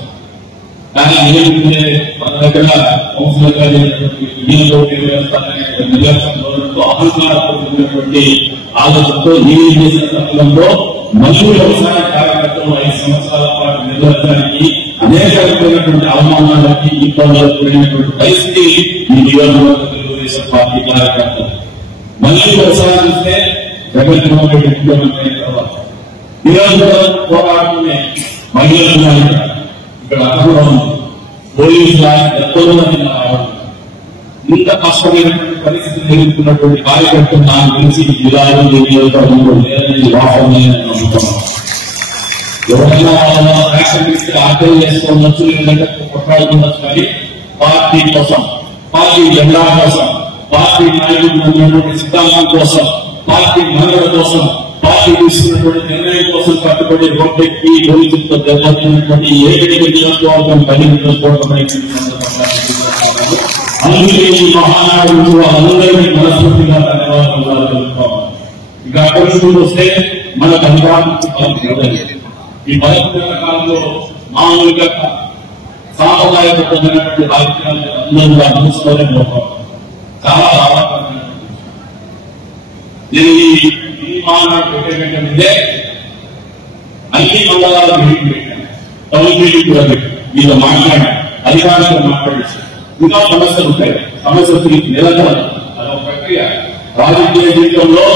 కానీ మన దగ్గర కౌన్సిలర్గా నిర్లక్ష్యంతో అహంకారపూర్వకమైనటువంటి ఆలోచనతో ఏం చేసిన సమయంలో మళ్ళీ వ్యవసాయ కార్యకర్తలు 5 సంవత్సరాల పాటు నిర్వహించడానికి అనేక రకమైనటువంటి అవమానాలకి ఇబ్బందులకు కూడినటువంటి పరిస్థితి ఈ నియోజకవర్గ తెలుగుదేశం పార్టీ కార్యకర్తలు. మళ్ళీ వ్యవసాయం ఇస్తే జగన్మోహన్ రెడ్డి ముఖ్యమంత్రి అయిన తర్వాత నియోజకవర్గం పోరాటమే మహిళలు ఇక్కడ అనుభవం పోలీసులు ఎంతో మంది ఇంత కష్టమైనటువంటి పరిస్థితులు ఎదుర్కొన్నటువంటి కార్యకర్తలు నాకు తెలిసి జిల్లాలో నియోజకవర్గంలో లేదని వాస్తవమైన నమ్ముతున్నాను. ఎవరైనా యాక్షన్ ఇస్తే ఆర్డర్ చేసుకోవచ్చు, లేదంటే కొట్లాడుకోవచ్చు. కానీ పార్టీ కోసం, పార్టీ జెండా కోసం, పార్టీ నాయకులు సిద్ధాంతం కోసం, పార్టీ మనుగడ కోసం, పార్టీ తీసుకున్నటువంటి నిర్ణయం కోసం కట్టుబడి రోడ్డెక్కి పోలీసులతో దెబ్బతిన్నటువంటి ఏకైక నియోజకవర్గం 10 నియోజకవర్గం అందుకే ఈ మహానాడు అందరినీ మనస్ఫూర్తిగా ధన్యవాదాలు తెలుపుకోవాలి. ఇక అక్కడి వస్తే మన ధన్యవాదాలు. ఈ 11 కాలంలో మామూలుగా సాంప్రదాయబద్ధమైనటువంటి రాజకీయాలు అందరూ అందించుకోవడం చాలా బాధాకరమైన. నేను ఈ మానాడు పెట్టేటంటే అన్ని మండలాల మీటింగ్ పెట్టాను, టౌన్ మీటింగ్ కూడా పెట్టాను. మీతో మాట్లాడి అధికారులతో మాట్లాడేసి ఇంకా సమస్యలు ఉంటాయి. సమస్యలు నిరంతరం అదొక ప్రక్రియ. రాజకీయ జీవితంలో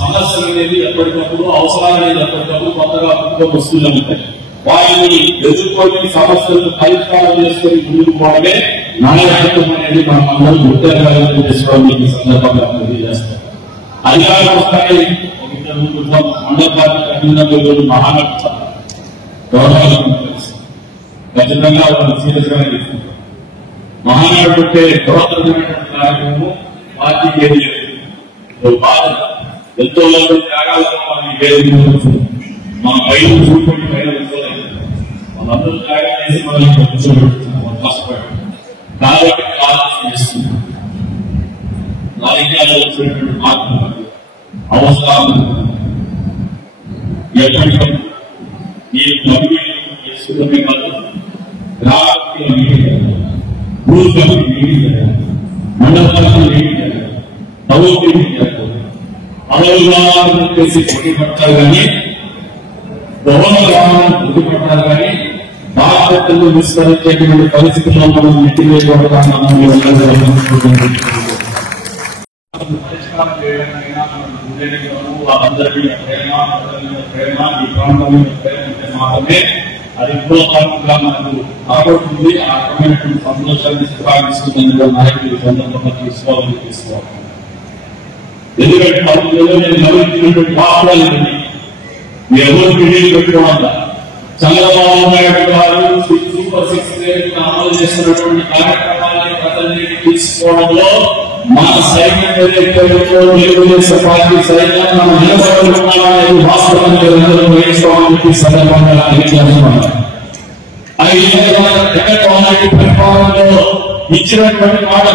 సమస్యలు అనేది ఎప్పటికప్పుడు, అవసరాలు అనేది ఎప్పటికప్పుడు కొత్తగా వస్తువులు ఉంటాయి. వాటిని ఎదుర్కొని సమస్యలను పరిష్కారం చేసుకుని ముందుకు పోవడమే నాయకత్వం అనేది మనం అందరం గుర్తించాలని చేసుకోవడం ఈ సందర్భంగా తెలియజేస్తాం. అధికారులు వస్తాయి. మండల పార్టీ కఠినంగా మహానగర గౌరవాలను ఖచ్చితంగా వాళ్ళు సీరియస్ గా తీసుకుంటారు. మహానాడు పెట్టే గౌరవమైనటువంటి కార్యక్రమం పార్టీకి ఏది లేదు. బాధ్యత ఎంతో త్యాగాలతో మనం వేదిక మన పైన చూసుకుంటే పైన తెలుసుకోలేదు. వాళ్ళందరూ త్యాగం చేసి మనల్ని కూర్చోబెడుతున్నాం, కష్టపడి కాబట్టి ఆలోచన చేస్తున్నాం. రాజకీయాల్లో వచ్చినటువంటి మార్పులు అవసరాలు ఎప్పటికప్పుడు ఈ కమ్యూనిటీ చేసుకుంటే కాదు, రాజకీయ మీటింగ్, రూల్ కమిటీ మీటింగ్, మండల పార్టీ మీటింగ్, టౌన్ మీటింగ్ అవగాహన చేసి పోటీ పడతారు. కానీ గౌరవం గుర్తుపడతారు. కానీ బాధ్యతలు విస్మరించేటువంటి పరిస్థితుల్లో మనం నెట్టివేయకూడదని పరిష్కారం చేయడానికైనా అందరికీ ప్రేమ ఈ ఆనందమైన ప్రయత్నం మాత్రమే అది పూర్వకంగా మనకు రాబోతుంది. ఆ రకమైనటువంటి సంతోషాన్ని సాధిస్తుందని నాయకులు సందర్భంగా తీసుకోవాలి. ఎందుకంటే నేను గమనించినటువంటి వాస్తవాలు ఎవరు పిల్లలు పెట్టుకోవడం చంద్రబాబు నాయుడు గారు సూపర్ 6 అమలు చేస్తున్నటువంటి కార్యక్రమాన్ని ప్రజల్ని తీసుకోవడంలో మన సైన్యం ఏదైతే తెలుగుదేశం పార్టీ సైన్యం మనం నిలబడుతున్నామనేది వాస్తవాన్ని వహిస్తామని సందర్భంగా తెలియజేస్తున్నాం. పరిపాలనలో ఇచ్చినటువంటి మాట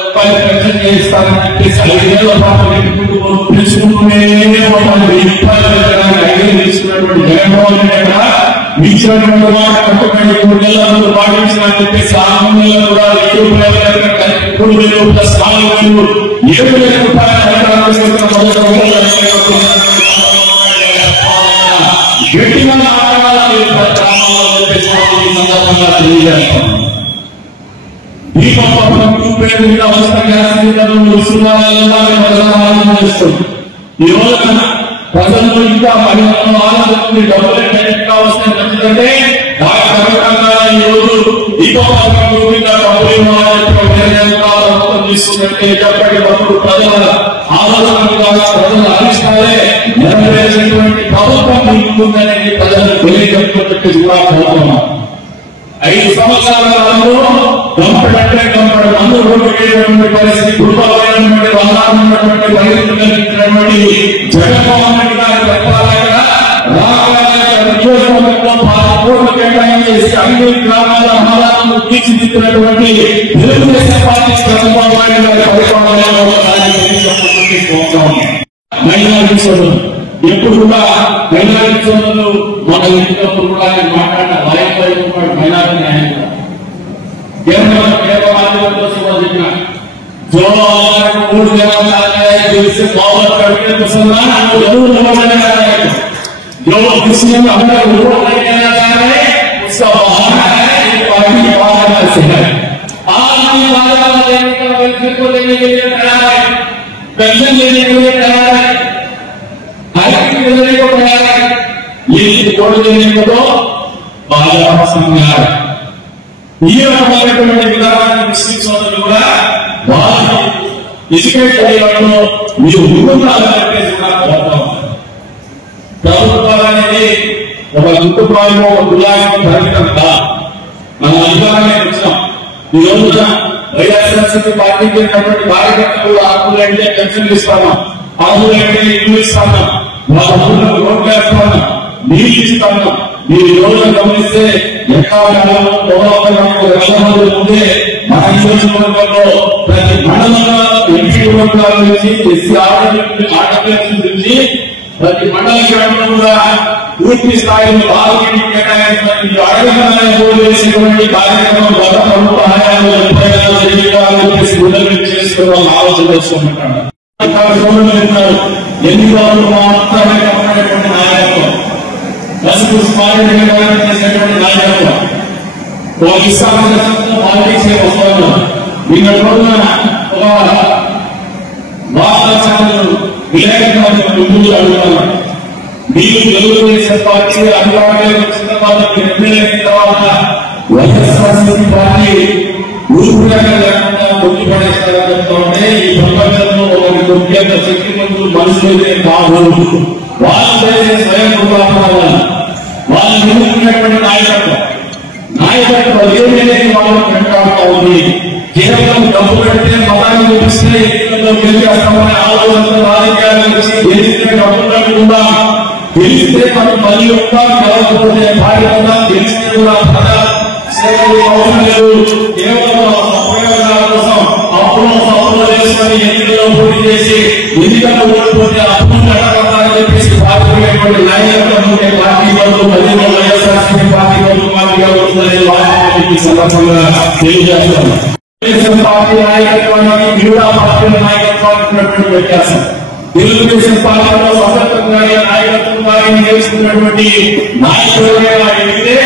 రూపాయలు చేస్తారని చెప్పేసి 5 ఏళ్ల పాటు తెలుసుకుంటూనే తీసుకున్నటువంటి జగన్మోహన్ రెడ్డి ఇచ్చినటువంటి మాట కట్టుబడి 3 నెలలు పాటించాలని చెప్పేసి 6 నెలలు కూడా 3,000 ప్లస్ 4,000 7,000 రూపాయలు గట్టిగా మాట్లాడాలి తెలియజేస్తాం. దీపం పేరు మీద ఈ రోజున ప్రజల్లో ఇంకా మహిళల్లో ఆలోచన డబ్బులు ఇంకా వస్తే మంచిదంటే ఈ రోజు దీపం మీద తీసుకున్నట్టే చెప్పేటప్పుడు ప్రజల ఆలోచన ప్రజల అధిష్టాలే నెరవేర్చేటువంటి ప్రభుత్వం ఉంటుందనేది ప్రజలు తెలియజెప్పుకున్నట్టు కూడా కోరుతున్నాం. 5 సంవత్సరాల కాలంలో గంపడంటే మందు రోడ్డు పరిస్థితి కుటుంబమైనటువంటి వాహనమైనటువంటి పరిస్థితులైనటువంటి జగన్మోహన్ రెడ్డి గారి పరిపాలన నియోజకవర్గంలో 10 కోట్లు కేటాయించేసి అన్ని గ్రామాల ఆహారాలను తీర్చిదిద్దినటువంటి తెలుగుదేశం పార్టీ చంద్రబాబు నాయుడు గారి పరిపాలనలో మైనారిటీ సోదరులు ఎప్పుడు కూడా మైనారిటీ సోదరులు మన ఇంటినప్పుడు కూడా ఆయన మాట్లాడిన వాయిదాడు మైనారిటీ న్యాయం కేవలం చెప్పిన जो 3 से पावर करके जो किसी में हमें वोट नहीं देना चाह रहे उसका बहाना है पार्टी वादा से है। आज भी वादा देने का पेंशन को लेने के लिए तैयार है, पेंशन लेने के लिए तैयार है, हाइकिंग देने को तैयार है, लेकिन वोट देने को तो वादा पसंद नहीं आ रहा। ये हमारे विधान मुस्लिम సోదరులు కూడా వాళ్ళు ఎడ్యుకేట్ చేయడంలో మీరు ముందుండాలంటే ప్రభుత్వాలు అనేది ఒక కుటుంబాల్లో ఒక కులానికి పరిమితంగా మన అధికారాన్ని వచ్చాం. ఈ రోజున వైఎస్ఆర్సీపీ పార్టీకి కార్యకర్తలు ఆకులు అంటే పెన్షన్లు ఇస్తామా, ఆకులు అంటే ఇల్లు ఇస్తామా, వాళ్ళ ఊళ్ళో రోడ్లు వేస్తామా, నీళ్లు ఇస్తామా. మీరు రోజు గమనిస్తే ఎండాకాలంలో 1,00,000 మంది ఉంటే మన నియోజకవర్గంలో ప్రతి మండలంలో ఎంపీ వర్గాల నుంచి ఎస్సీ ఆర్డబ్ల్యూఎస్ నుంచి ప్రతి మండల కేంద్రంలో కూడా పూర్తి స్థాయిలో బాగుంది కేటాయించడానికి అడగటువంటి కార్యక్రమం గత ప్రభుత్వ హయాంలో చేసుకోవాలని ఆలోచన చేసుకుంటున్నాడు. ఎన్నికలు మాత్రమే కమ్మినటువంటి నాయకత్వం, పసుపు స్మారక చేసేటువంటి నాయకత్వం, ఒక విశ్వాసంతో పాలిటిక్స్ వస్తున్నాం. నిన్న రోజున ఒక వార్తా ఛానల్ విలేకరులు ముందు అడుగుతున్నాడు, మీరు తెలుగుదేశం పార్టీ అధికారంలో వచ్చిన తర్వాత ఎమ్మెల్యే తర్వాత వైఎస్ఆర్సీపీ పార్టీ ఊరుగా లేకుండా కొట్టిపడేస్తారని చెప్తుంటే ఈ ప్రపంచంలో ఒకరి కొట్టేంత శక్తిమంతులు మనుషులైతే కాదు, వాళ్ళు స్వయం వాళ్ళు నిలుపుకున్నటువంటి నాయకత్వం ఏదైతే వాళ్ళు వెంటాడుతూ ఉంది. కేవలం డబ్బు పెడితే మతాన్ని చూపిస్తే ఎన్నికల్లో గెలిచేస్తామనే ఆలోచన రాజకీయాలు వచ్చి గెలిస్తే డబ్బు లేకుండా గెలిస్తే మనం మళ్ళీ ఉంటాం, గెలవకపోతే భార్యత గెలిస్తే కూడా ప్రజా సేవలు అవసరం లేదు. కేవలం ఉపయోగాల కోసం అప్పులు చేసుకుని ఎన్నికల్లో పోటీ చేసి ఎన్నికల్లో ఓడిపోతే అప్పులు కట్టబడతారని చెప్పేసి బాధ్యతమైనటువంటి నాయకత్వం ఉండే పార్టీ వాళ్ళు మళ్ళీ వైఎస్ఆర్సీపీ పార్టీ వాళ్ళు పార్టీగా ఉంటుందనే వాటిని సందర్భంగా తెలియజేస్తాం. తెలుగుదేశం పార్టీ నాయకత్వానికి మిగతా పార్టీల నాయకత్వానికి ఉన్నటువంటి వ్యత్యాసం, తెలుగుదేశం పార్టీలో స్వతంత్రంగా నాయకత్వంగా గెలుచుకున్నటువంటి నాయకులుగా అడిగితే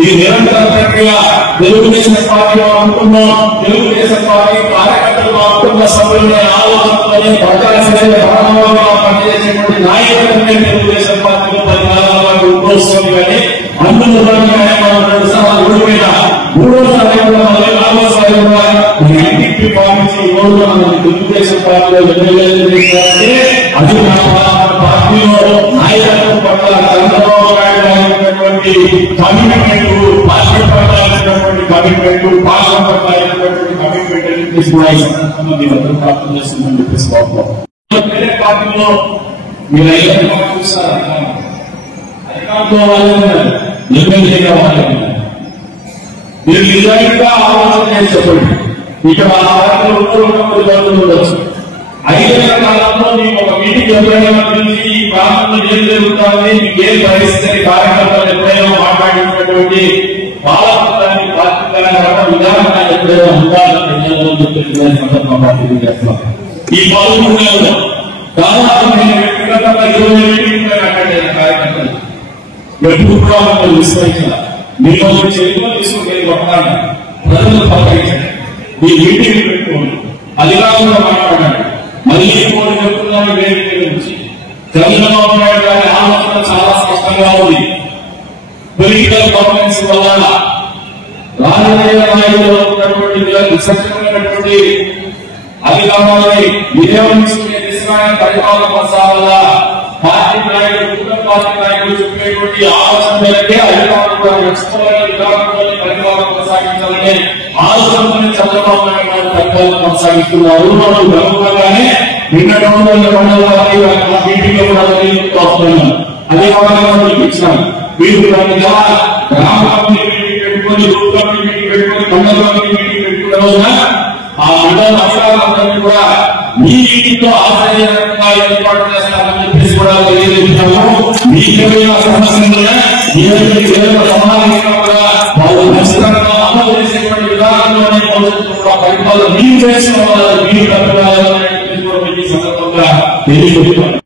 ఈ నిరంతర ప్రక్రియ తెలుగుదేశం పార్టీలో అనుకున్నాం, తెలుగుదేశం పార్టీ కార్యకర్తలు అనుకున్న సభ్యులనే ఆలోచనతోనే ప్రజాసేవ భాగంగా పనిచేసేటువంటి నాయకత్వమే తెలుగుదేశం పార్టీలో 10 కాలాలుగా వస్తుంది కానీ అందులో భాగంగానే మనం 2 సార్లు ఓడిపోయిన 3వ సారి కూడా 4వ సారి కూడా ఇంటికి పాలించి ఓడిన తెలుగుదేశం పార్టీలో ఎమ్మెల్యేలు అది పార్టీలో నాయకత్వం పట్ల చంద్రబాబు నాయుడు అయినటువంటి కమిట్మెంట్, పార్టీ పట్ల అయినటువంటి కమిట్మెంట్, పాలన పట్ల అయినటువంటి కమిట్మెంట్ కూడా ఈ సందర్భంగా మీరందరూ ప్రార్థన చేస్తుందని చెప్పేసి వేరే పార్టీలో మీరు ఐదు పార్టీ చూస్తారు అధికారంలో వాళ్ళని ఎమ్మెల్యేగా వాళ్ళని మీరు నిజంగా ఆలోచన చేసి చెప్పండి. ఇక ఆ పార్టీలో ఉండవచ్చు 5 ఏళ్ల కాలంలో మీకు ఒక మీటింగ్ ఎప్పుడైనా పిలిచి ఈ ప్రాంతంలో ఏం జరుగుతుంది, మీకు ఏ పరిస్థితి కార్యకర్తలు ఎప్పుడైనా మాట్లాడినటువంటి బాలపత్రాన్ని పార్టీ విధానం ఎప్పుడైనా ఉండాలని సందర్భంగా తెలియజేస్తున్నాం. ఈ 13 నెలల్లో దాదాపు నేను వ్యక్తిగతంగా 20 మీటింగ్లు అటెండ్ కార్యకర్తలు ఎప్పుడు కూడా మమ్మల్ని విస్మరించాలి. మీరు చేతిలో తీసుకుని కొట్టాలి, ప్రజలు పలకరించండి, మీ మీటింగ్ పెట్టుకోండి, అధికారంలో మాట్లాడండి. మళ్ళీ కొన్ని చెప్తున్నాను వేదిక నుంచి చంద్రబాబు నాయుడు గారి ఆలోచన చాలా స్పష్టంగా ఉంది. పొలిటికల్ గవర్నెన్స్ వల్ల రాజకీయ నాయకులు ఉన్నటువంటి విశిష్టమైనటువంటి అధికారాన్ని వినియోగించుకునే దిశగా పరిపాలన కొనసాగాల పార్టీ నాయకులు, కూటమి పార్టీ నాయకులు చెప్పేటువంటి ఆలోచన మేరకే అధికారులు కూడా నడుచుకోవాలని విధానంలోనే పరిపాలన కొనసాగించాలని ఆలోచనతోనే చంద్రబాబు నాయుడు గారు పరిపాలన కొనసాగిస్తున్నారు. మనం గర్వంగానే నిన్న మీటింగ్ లో కూడా వస్తున్నాం. అదే కాలంగా మీకు ఇచ్చినాం. మీరు గ్రామ కమిటీ మీటింగ్ పెట్టుకొని, రూట్ కమిటీ మీటింగ్ పెట్టుకొని, మండల కమిటీ మీటింగ్ పెట్టుకునే రోజున ఆ మండల అధికారులందరినీ కూడా మీ మీటింగ్ లో ఆశ్చర్యంగా ఏర్పాటు చేస్తారని చెప్పేసి కూడా తెలియజేస్తున్నాము. మీకేమైనా సమస్యలు సమాధానంగా కూడా వాళ్ళు ఖచ్చితంగా అమలు చేసేటువంటి విధానంలోనే పరిపాలన మీరు చేసుకోవాలి, మీరు తప్ప సందర్భంగా తెలియజేస్తున్నాం.